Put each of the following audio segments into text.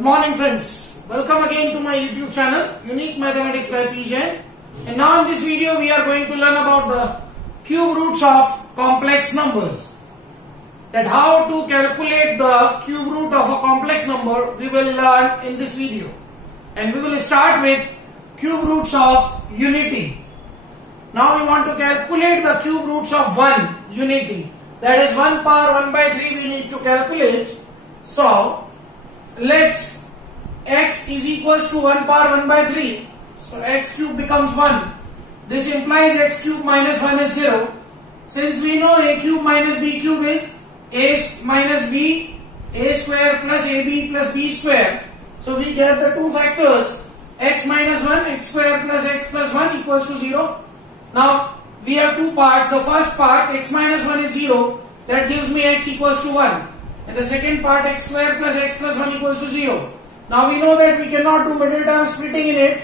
Good morning friends, welcome again to my YouTube channel Unique Mathematics by P. Jain. And now in this video we are going to learn about the cube roots of complex numbers. That how to calculate the cube root of a complex number we will learn in this video. And we will start with cube roots of unity. Now we want to calculate the cube roots of 1 unity. That is 1 power 1 by 3 we need to calculate. So let x is equals to 1 power 1 by 3. So x cube becomes 1. This implies x cube minus 1 is 0. Since we know a cube minus b cube is a minus b, a square plus ab plus b square. So we get the two factors x minus 1, x square plus x plus 1 equals to 0. Now we have two parts. The first part x minus 1 is 0. That gives me x equals to 1. And the second part x square plus x plus 1 equals to 0. Now we know that we cannot do middle term splitting in it.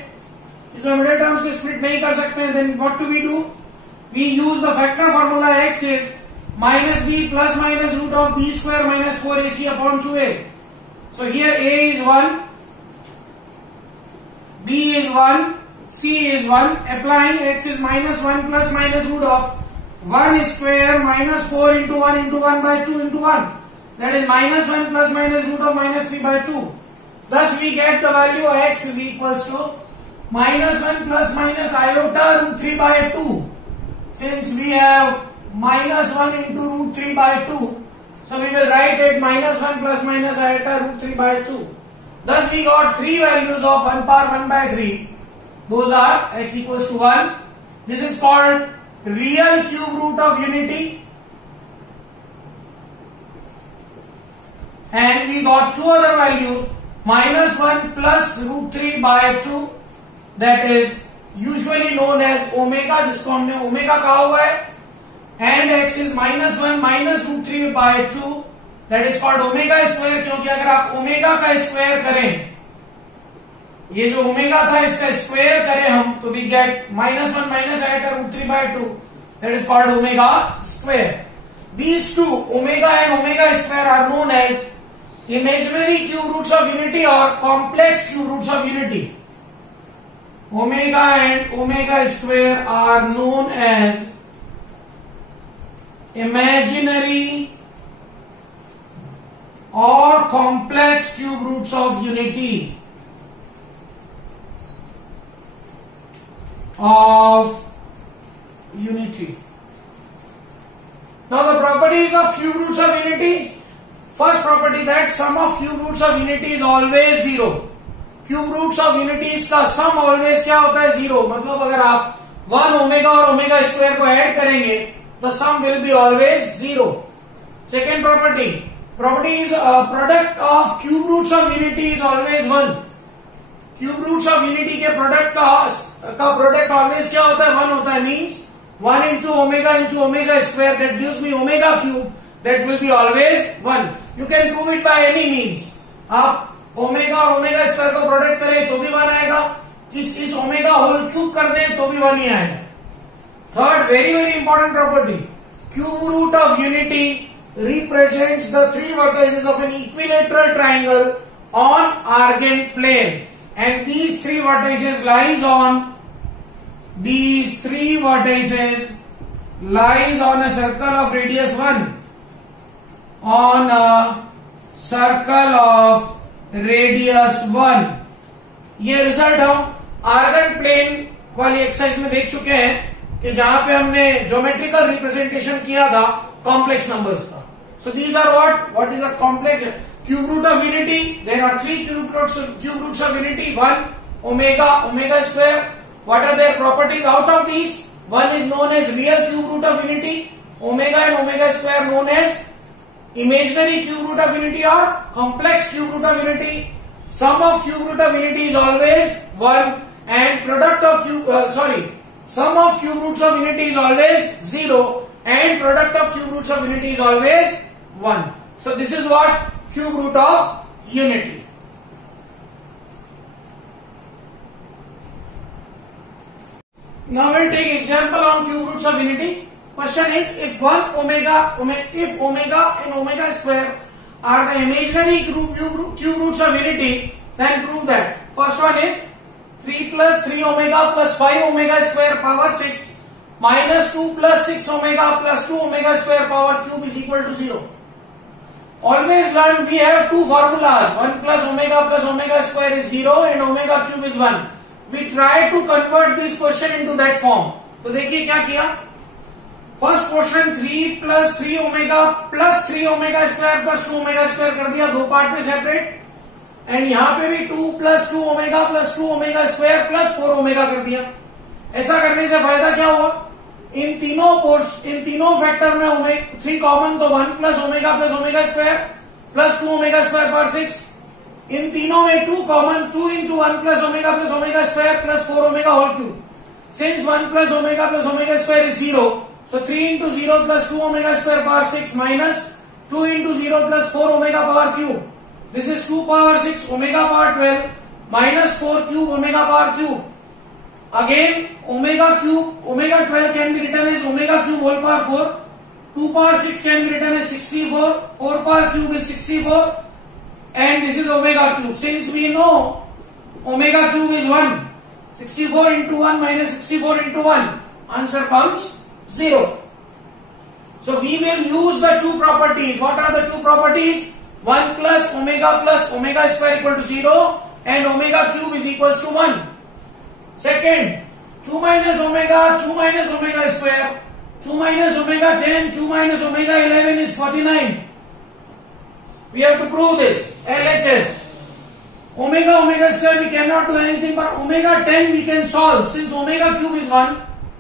So middle terms को split नहीं कर सकते हैं. Then what do? We use the factor formula. X is minus b plus minus root of b square minus 4ac upon 2a. So here a is 1, b is 1, c is 1. Applying x is minus 1 plus minus root of 1 square minus 4 into 1 into 1 by 2 into 1. That is minus 1 plus minus root of minus 3 by 2. Thus we get the value of x is equals to minus 1 plus minus iota root 3 by 2. Since we have minus 1 into root 3 by 2, so we will write it minus 1 plus minus iota root 3 by 2. Thus we got three values of 1 power 1 by 3. Those are x equals to 1. This is called real cube root of unity. And we got two other values, minus 1 plus root 3 by 2, that is usually known as omega, जिसको हमने omega कहा हुआ है, and x is minus 1 minus root 3 by 2, that is called omega square. क्योंकि अगर आप omega का square करें, ये जो omega था इसका स्क्वायर करें हम, तो we get minus 1 minus iota root 3 by 2, that is called omega square. These two, omega and omega square, are known as imaginary cube roots of unity or complex cube roots of unity. Omega and omega square are known as imaginary or complex cube roots of unity Now the properties of cube roots of unity. First property, that sum of cube roots of unity is always 0. Cube roots of unities का sum always क्या होता है? 0. मतलब अगर आप 1 omega और omega square को add करेंगे, the sum will be always 0. Second property is product of cube roots of unity is always 1. Cube roots of unity के product का product always क्या होता है? 1 होता है. Means 1 into omega square, that gives me omega cube, that will be always 1. You can prove it by any means. आप omega और omega square को प्रोडक्ट करें तो भी 1 आएगा, इस ओमेगा होल क्यूब कर दें तो भी 1 ही आएगा. Third, very important property, cube root of unity represents the three vertices of an equilateral triangle on argent plane, and these three vertices lies on a circle of radius 1, on a circle of radius 1. ये result हम argon plane वाली exercise में देख चुके हैं कि जहां पे हमने ज्योमेट्रिकल रिप्रेजेंटेशन किया था कॉम्प्लेक्स नंबर्स का. So these are what is a complex cube root of unity. There are three cube roots of unity. 1 omega square. What are their properties? Out of these, 1 is known as real cube root of unity, omega and omega square known as imaginary cube root of unity or complex cube root of unity. Sum of cube root of unity is always 1, and sum of cube roots of unity is always 0, and product of cube roots of unity is always 1. So this is what cube root of unity. Now we'll take example on cube roots of unity. Question is, if omega and omega square are the imaginary cube roots of unity, then prove that. First one is 3 plus 3 omega plus 5 omega square power 6 minus 2 plus 6 omega plus 2 omega square power cube is equal to 0. Always learn we have two formulas. 1 plus omega square is 0 and omega cube is 1. We try to convert this question into that form. तो देखिए क्या किया. First question 3 plus 3 omega plus 3 omega square plus 2 omega square कर दिया, दो part में separate. And यहां पे भी 2 plus 2 omega plus 2 omega square plus 4 omega कर दिया. ऐसा करने से फायदा क्या हुआ, इन तीनों फैक्टर में 3 कॉमन, तो 1 plus omega square plus 2 omega square power 6. इन तीनों में 2 common, 2 into 1 plus omega square plus 4 omega whole cube. Since 1 plus omega square is 0, so 3 into 0 plus 2 omega square power 6 minus 2 into 0 plus 4 omega power cube. This is 2 power 6 omega power 12 minus 4 cube omega power cube. Again, omega 12 can be written as omega cube whole power 4. 2 power 6 can be written as 64. 4 power cube is 64. And this is omega cube. Since we know omega cube is 1. 64 into 1 minus 64 into 1. Answer comes 0. So we will use the two properties. What are the two properties? 1 plus omega square equal to 0 and omega cube is equals to 1. Second, 2 minus omega square, 2 minus omega 10, 2 minus omega 11 is 49. We have to prove this. LHS. Omega square we cannot do anything, but omega 10 we can solve. Since omega cube is 1,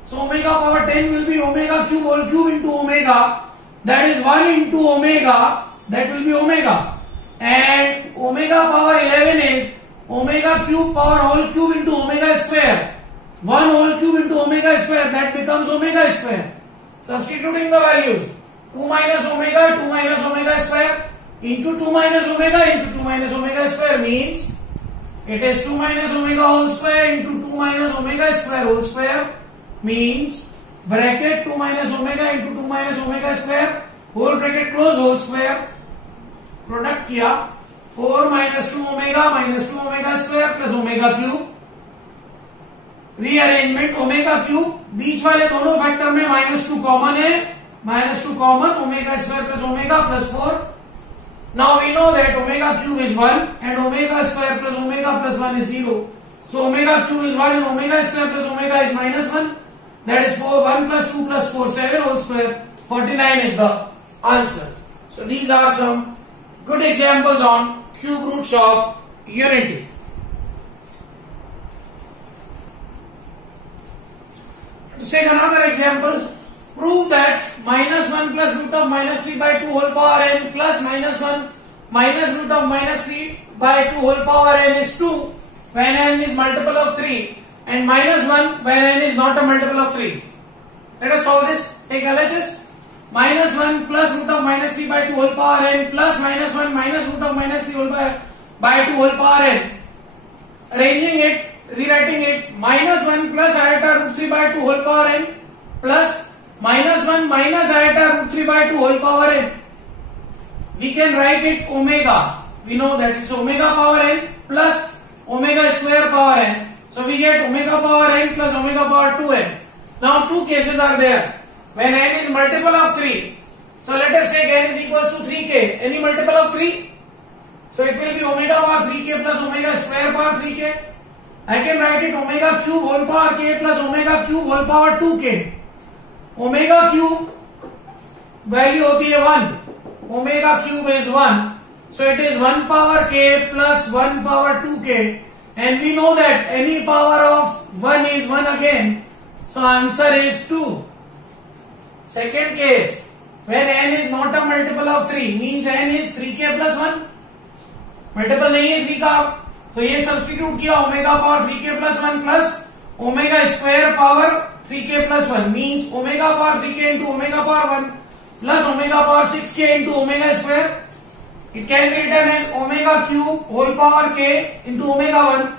so omega power 10 will be omega cube whole cube into omega. That is 1 into omega. That will be omega. And omega power 11 is omega cube power whole cube into omega square. 1 whole cube into omega square. That becomes omega square. Substituting the values. 2 minus omega square into 2 minus omega into 2 minus omega square means it is 2 minus omega whole square into 2 minus omega square whole square means bracket 2 minus omega into 2 minus omega square whole bracket close whole square. Product किया 4 minus 2 omega square plus omega cube. Rearrangement omega cube बीच वाले दोनों factor में -2 common है, -2 common, omega square plus omega plus 4. Now we know that omega cube is 1 and omega square plus omega plus 1 is 0. So omega cube is 1 and omega square plus omega is -1. That is 1 plus 2 plus 4, 7 whole square. 49 is the answer. So these are some good examples on cube roots of unity. Let's take another example. Prove that -1 plus root of -3 by 2 whole power n plus -1 minus root of -3 by 2 whole power n is 2 when n is multiple of 3 and -1 when n is not a multiple of 3. Let us solve this. Take LHS. -1 plus root of -3 by 2 whole power n plus -1 minus root of -3 by 2 whole power n. Arranging it, rewriting it, -1 plus iota root 3 by 2 whole power n plus -1 minus iota root 3 by 2 whole power n. We can write it omega. We know that it's omega power n plus omega square power n. So we get omega power n plus omega power 2n. Now two cases are there. When n is multiple of 3. So let us take n is equals to 3k. Any multiple of 3? So it will be omega power 3k plus omega square power 3k. I can write it omega cube whole power k plus omega cube whole power 2k. Omega cube value होती है 1. Omega cube is 1. So it is 1 power k plus 1 power 2k. And we know that any power of 1 is 1 again. So answer is 2. Second case, when n is not a multiple of 3, means n is 3k plus 1. Multiple नहीं है 3 का, तो ये substitute किया omega power 3k plus 1 plus omega square power 3k plus 1 means omega power 3k into omega power 1 plus omega power 6k into omega square. It can be written as omega cube whole power k into omega 1,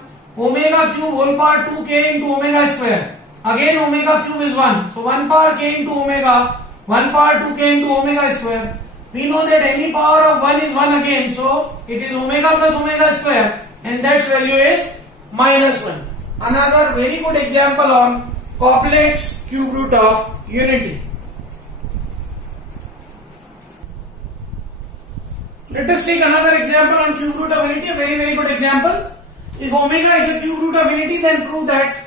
omega cube whole power 2k into omega square. Again omega cube is 1. So 1 power k into omega, 1 power 2k into omega square. We know that any power of 1 is 1 again, so it is omega plus omega square, and that value is minus 1. Another very good example on complex cube root of unity. Let us take another example on cube root of unity, a very good example. If omega is a cube root of unity, then prove that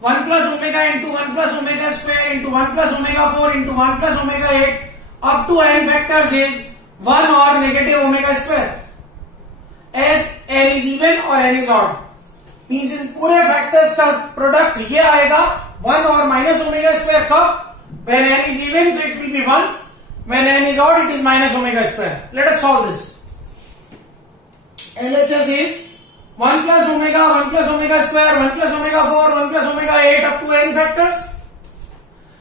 1 plus omega into 1 plus omega square into 1 plus omega 4 into 1 plus omega 8 up to n factors is 1 or negative omega square. As n is even or n is odd. Means in पूरे factors का product ये आएगा 1 or minus omega square कब? When n is even, so it will be 1. When n is odd, it is minus omega square. Let us solve this. LHS is 1 plus omega square, 1 plus omega 4, 1 plus omega 8 up to n factors.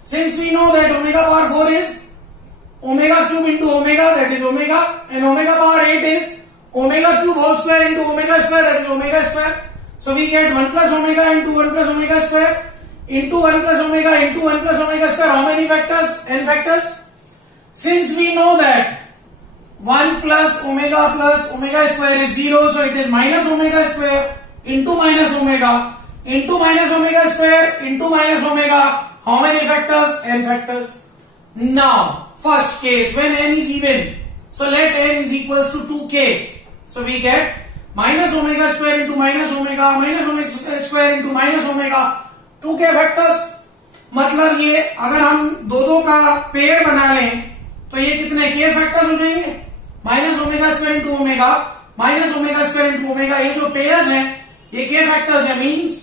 Since we know that omega power 4 is omega cube into omega, that is omega, and omega power 8 is omega cube whole square into omega square, that is omega square. So we get 1 plus omega into 1 plus omega square into 1 plus omega into 1 plus omega square. How many factors? N factors. Since we know that 1 plus omega square is 0, so it is minus omega square into minus omega square into minus omega. How many factors? N factors. Now, first case, when n is even, so let n is equals to 2k. So we get minus omega square into minus omega square into minus omega, 2k factors. मतलब ये अगर हम दो का pair बना लें तो ये कितने k फैक्टर्स हो जाएंगे? Minus omega square into omega minus omega square into omega, ये जो पेयर्स हैं ये k फैक्टर्स है. Means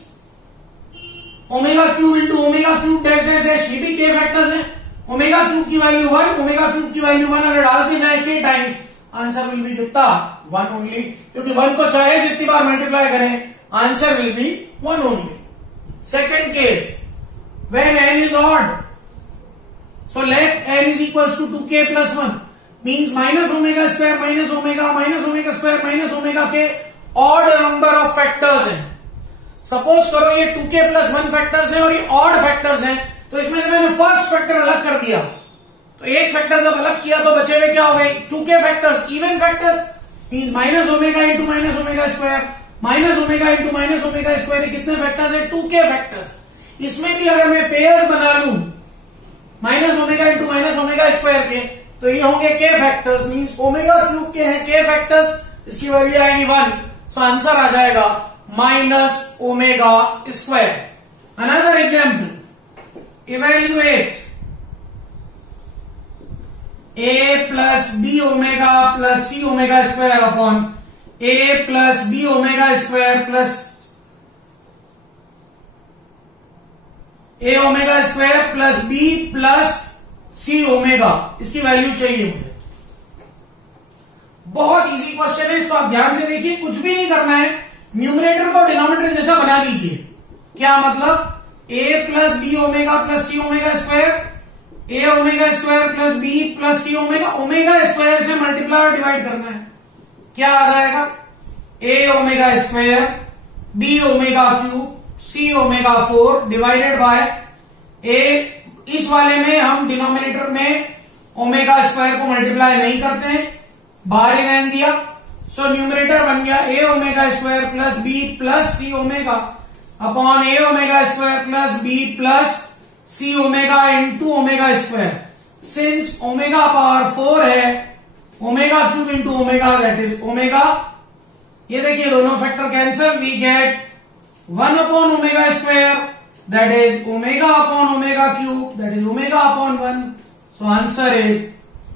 omega cube into omega cube dash dash dash, ये भी k फैक्टर्स हैं. ओमेगा क्यूब की वैल्यू 1, ओमेगा क्यूब की वैल्यू 1 अगर डालते जाए k times, answer will be कितना? 1 ओनली, क्योंकि 1 को चाहे जितनी बार मल्टीप्लाई करें answer will be 1 only. Second case, when n is odd, so let n is equals to 2k plus 1, means minus omega square minus omega square minus omega k odd number of factors हैं. Suppose करो ये 2k plus 1 factors हैं और ये odd factors हैं, तो इसमें से मैंने फर्स्ट फैक्टर अलग कर दिया, तो एक फैक्टर जब अलग किया तो बचे हुए क्या हो गए? 2k factors, even factors, means minus omega into minus omega square minus omega into minus omega square, कितने फैक्टर्स है? 2k factors. इसमें भी अगर मैं पेयर्स बना लूं minus omega into minus omega square के, तो ये होंगे k factors, means omega cube के हैं k फैक्टर्स, इसकी वैल्यू आएगी 1. सो आंसर आ जाएगा minus omega square. Another example, evaluate a plus b omega plus c omega square upon a plus b omega square plus a omega square plus b plus c omega, इसकी value चाहिए मुझे. बहुत easy question है, इसको आप ध्यान से देखिए, कुछ भी नहीं करना है, न्यूमरेटर को डिनोमिनेटर जैसा बना दीजिए. क्या मतलब? a plus b omega plus c omega square, a omega square plus b plus c omega, omega square से मल्टीप्लाई और डिवाइड करना है. क्या आ जाएगा? a omega square b omega cube c omega 4 divided by a. इस वाले में हम डिनोमिनेटर में ओमेगा स्क्वायर को मल्टीप्लाई नहीं करते हैं, बाहर ही रहने दिया. सो न्यूमरेटर बन गया a omega square plus b plus c omega upon a omega square plus b plus c omega into omega square. Since omega power 4 है, omega cube into omega, that is omega. ये देखिए दोनों factor cancel, we get 1 upon omega square, that is omega upon omega cube, that is omega upon 1. So answer is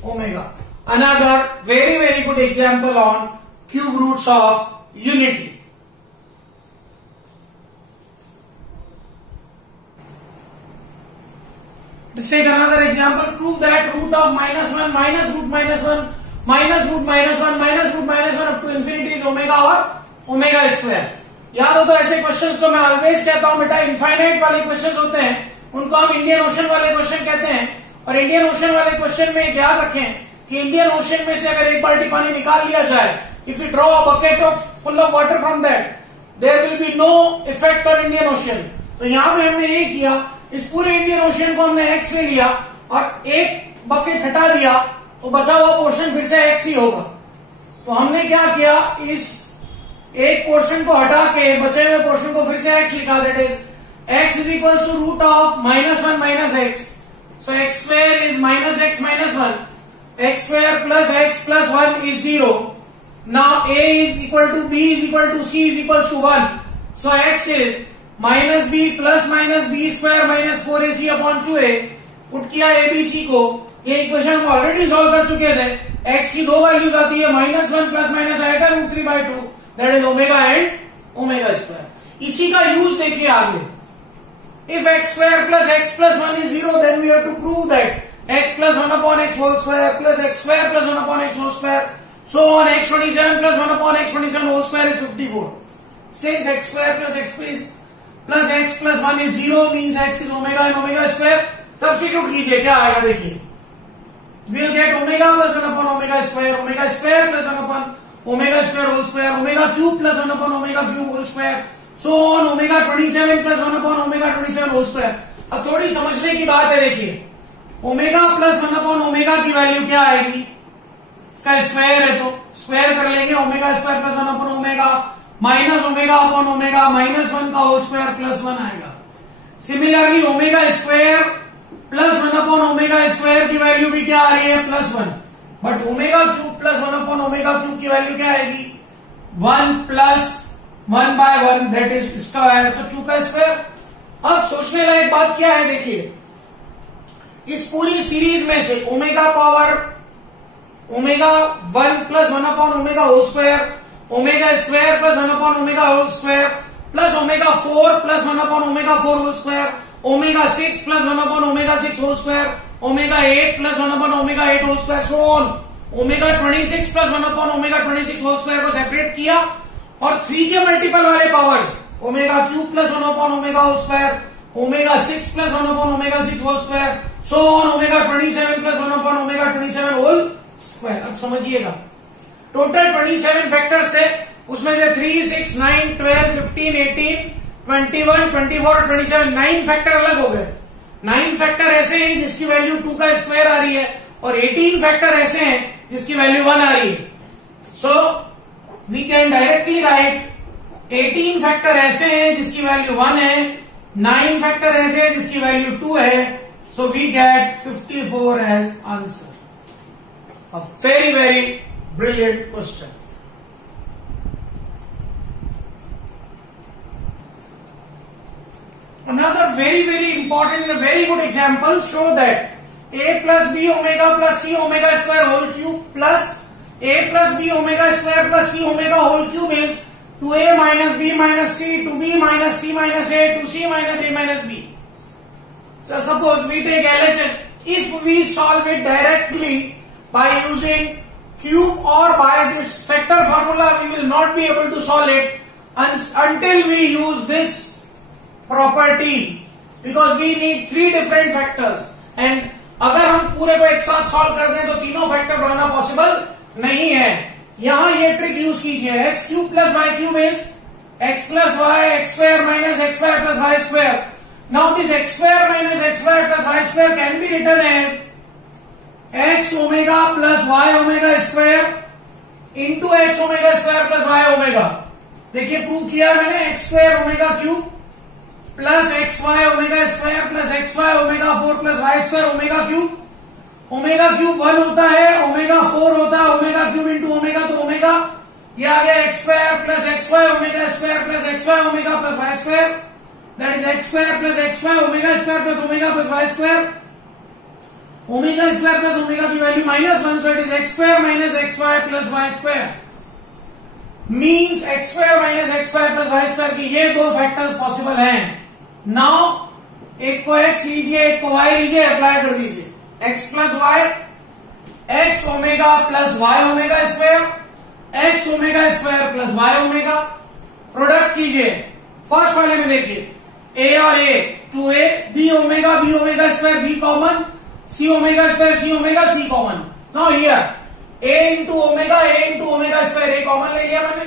omega. Another very good example on cube roots of unity. Let's take another example. Prove that root of minus 1 minus root minus 1 minus root minus 1 minus root minus 1 up to infinity is omega or omega square. याद हो तो ऐसे questions को मैं always कहता हूं बेटा, infinite वाले क्वेश्चंस होते हैं उनको हम इंडियन ओशन वाले क्वेश्चन कहते हैं. और इंडियन ओशन वाले क्वेश्चन में याद रखें कि इंडियन ओशन में से अगर एक बाल्टी पानी निकाल लिया जाए, if you draw a bucket of full of water from that, there will be no effect on Indian Ocean. तो यहां पे हमने ये किया, इस पूरे इंडियन ओशन को हमने एक्स में लिया और एक बकेट हटा दिया, तो बचा हुआ पोर्शन फिर से x ही होगा। तो हमने क्या किया, इस एक पोर्शन को हटा के बचे हुए पोर्शन को फिर से x लिखा, that is x is equal to root of -1 minus x, so x square is -x minus 1, x square plus x plus 1 is 0. Now a is equal to b is equal to c is equals to 1. So x is minus b plus minus b square minus 4ac upon 2a. Put किया abc को, ये equation हम already solve कर चुके थे। x की दो values आती है, -1 प्लस माइनस आएगा √3/2, that is omega and omega square. इसी का यूज देखिए आगे। If x square plus x plus 1 is 0, then we have to prove that x plus 1 upon x whole square plus x square plus 1 upon x whole square, so on x27 plus 1 upon x27 whole square is 54. Since x square plus x plus 1 is 0, means x is omega and omega square. Substitute कीजिए, क्या आएगा देखिए। We'll get omega plus 1 upon omega square plus 1 upon omega square whole square, omega cube plus 1 upon omega cube whole square, so on omega 27 plus 1 upon omega 27 whole square. अब थोड़ी समझने की बात है, देखिए ओमेगा प्लस 1 अपॉन ओमेगा की value क्या आएगी, इसका स्क्वायर है तो स्क्वायर कर लेंगे, omega square plus 1 upon omega minus omega upon omega -1 का होल स्क्वायर प्लस 1 आएगा। Similarly omega square plus 1 upon omega square की वैल्यू भी क्या आ रही है, +1, but omega cube plus 1 upon omega cube की वैल्यू क्या आएगी, 1 प्लस 1/1 दैट इज स्क्वायर, तो 2 का स्क्वायर। अब सोचने लायक बात क्या है, देखिए इस पूरी सीरीज में से omega power omega 1 plus 1 upon omega whole square, omega square plus 1 upon omega whole square plus omega 4 plus 1 upon omega 4 whole square, omega 6 plus 1 upon omega 6 whole square, omega 8 plus 1 upon omega 8 whole square, so on omega 26 plus 1 upon omega 26 whole square को separate किया, और 3 के multiple वाले powers omega cube plus 1 upon omega whole square, omega 6 plus 1 upon omega 6 whole square, so on omega 27 plus 1 upon omega 27 whole square. अब समझिएगा, total 27 factors थे, उसमें से 3, 6, 9, 12, 15, 18, 21, 24 और 27 9 फैक्टर अलग हो गए। 9 फैक्टर ऐसे हैं जिसकी वैल्यू 2 का स्क्वायर आ रही है, और 18 फैक्टर ऐसे हैं जिसकी वैल्यू 1 आ रही है। So we can directly write 18 factor ऐसे हैं जिसकी वैल्यू 1 है, 9 फैक्टर ऐसे हैं जिसकी वैल्यू 2 है, so we get 54 as answer. A very brilliant question. Another very important and a very good example show that a plus b omega plus c omega square whole cube plus a plus b omega square plus c omega whole cube is 2a minus b minus c, 2b minus c minus a, 2c minus a minus b. So suppose we take LHS, if we solve it directly by using cube or by this factor formula, we will not be able to solve it until we use this property, because we need 3 different factors, and अगर हम पूरे को एक साथ solve कर दें तो तीनों फैक्टर बनाना पॉसिबल नहीं है। यहां ये ट्रिक यूज कीजिए, x cube plus y cube is x plus y x square minus x square plus y square. Now this x square minus x square plus y square can be written as x omega plus y omega square into x omega square plus y omega। देखिए prove किया मैंने, x square omega cube plus xy omega square plus xy omega 4 plus y square omega cube। Omega cube 1 होता है, omega 4 होता है, omega cube into omega, तो omega ये आ गया x square plus xy omega square plus xy omega plus y square, that is x square plus xy omega square plus omega plus y square, omega square plus omega की value -1, so it is x square minus xy plus y square, means x square minus xy plus y square की ये दो factors possible हैं। Now एक को x लीजिए, एक को y लीजिए, अप्लाई कर दीजिए, x plus y, x omega plus y omega square, x omega square plus y omega, product कीजिए। फर्स्ट वाले में देखिए a और a 2a, b omega square b common, c omega square c omega c common. Now here a into omega square a common ले लिया मैंने,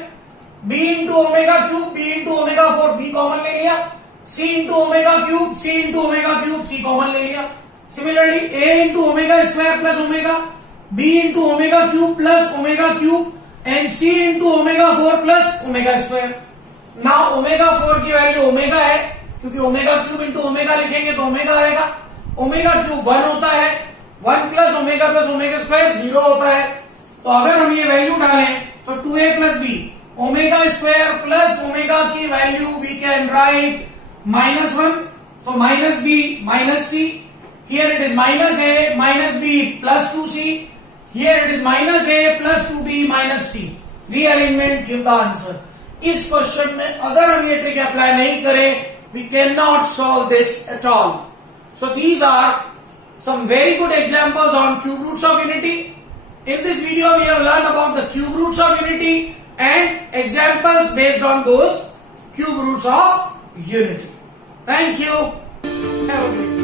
b into omega cube b into omega 4 b common ले लिया, c into omega cube c into omega cube c common ले लिया। Similarly a into omega square plus omega, b into omega cube plus omega cube and c into omega 4 plus omega square. Now omega 4 की value omega है, क्योंकि omega cube into omega लिखेंगे तो omega आएगा. Omega cube 1 होता है, 1 plus omega square 0 होता है. तो अगर हम ये वैल्यू डालें तो 2a plus b, omega square plus omega की वैल्यू वी कैन राइट -1, तो minus b minus c. Here it is minus a minus b plus 2c. Here it is minus a plus 2b minus c. Rearrangement give the answer. इस question में अगर हम ये trick apply नहीं करें, we cannot solve this at all. So these are some very good examples on cube roots of unity. In this video we have learned about the cube roots of unity and examples based on those cube roots of unity. Thank you. Have a great day.